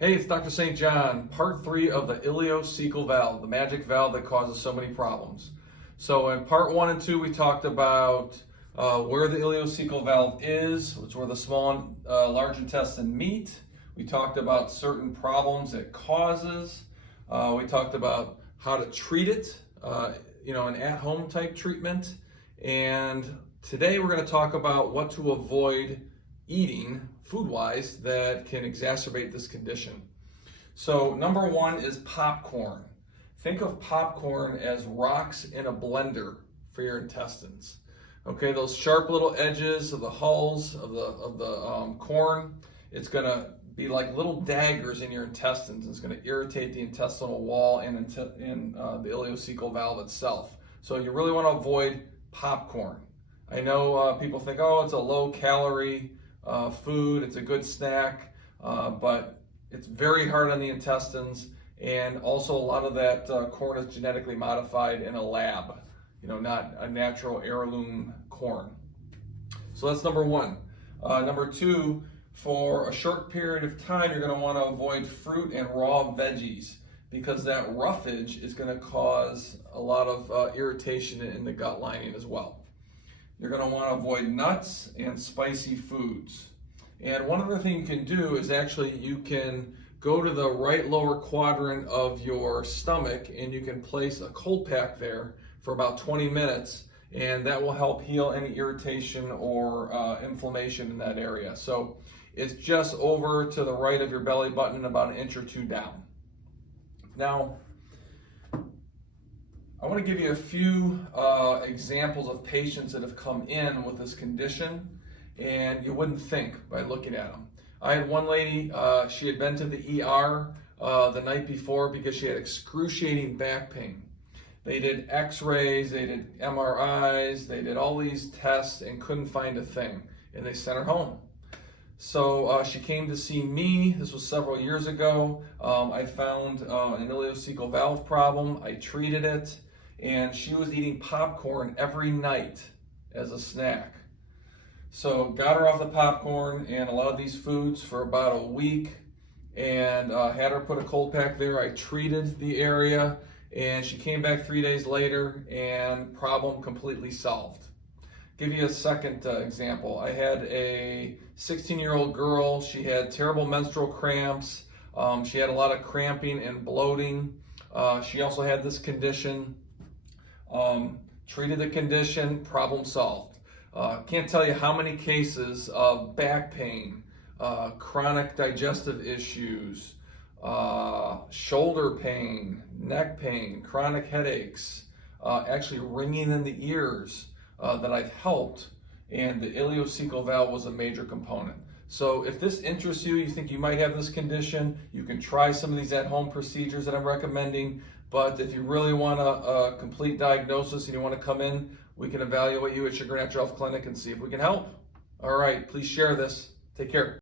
Hey, it's Dr. St. John, part 3 of the Illeocecal valve, the magic valve that causes so many problems. So in part 1 and 2, we talked about where the ileocecal valve is, which is where the small and large intestine meet. We talked about certain problems it causes. We talked about how to treat it, an at-home type treatment. And today we're going to talk about what to avoid eating food-wise that can exacerbate this condition. So number 1 is popcorn. Think of popcorn as rocks in a blender for your intestines. Okay, those sharp little edges of the hulls of the corn, it's going to be like little daggers in your intestines. It's going to irritate the intestinal wall and the ileocecal valve itself. So you really want to avoid popcorn. I know people think, oh, it's a low-calorie food, it's a good snack, but it's very hard on the intestines, and also a lot of that corn is genetically modified in a lab, not a natural heirloom corn. So that's number 1. Number 2, for a short period of time, you're going to want to avoid fruit and raw veggies because that roughage is going to cause a lot of irritation in the gut lining as well. You're going to want to avoid nuts and spicy foods. And one other thing you can do is actually you can go to the right lower quadrant of your stomach and you can place a cold pack there for about 20 minutes, and that will help heal any irritation or inflammation in that area. So it's just over to the right of your belly button, about 1 inch or 2 down. Now, I want to give you a few examples of patients that have come in with this condition, and you wouldn't think by looking at them. I had one lady, she had been to the ER the night before because she had excruciating back pain. They did x-rays, they did MRIs, they did all these tests and couldn't find a thing, and they sent her home. So she came to see me. This was several years ago. I found an ileocecal valve problem. I treated it, and she was eating popcorn every night as a snack. So got her off the popcorn and a lot of these foods for about a week, and had her put a cold pack there. I treated the area, and she came back 3 days later, and problem completely solved. Give you a second example. I had a 16-year-old girl. She had terrible menstrual cramps. She had a lot of cramping and bloating. She also had this condition. Treated the condition, problem solved. Can't tell you how many cases of back pain, chronic digestive issues, shoulder pain, neck pain, chronic headaches, actually ringing in the ears that I've helped, and the ileocecal valve was a major component. So if this interests you, you think you might have this condition, you can try some of these at-home procedures that I'm recommending. But if you really want a complete diagnosis and you want to come in, we can evaluate you at Chagrin Natural Health Clinic and see if we can help. All right, please share this. Take care.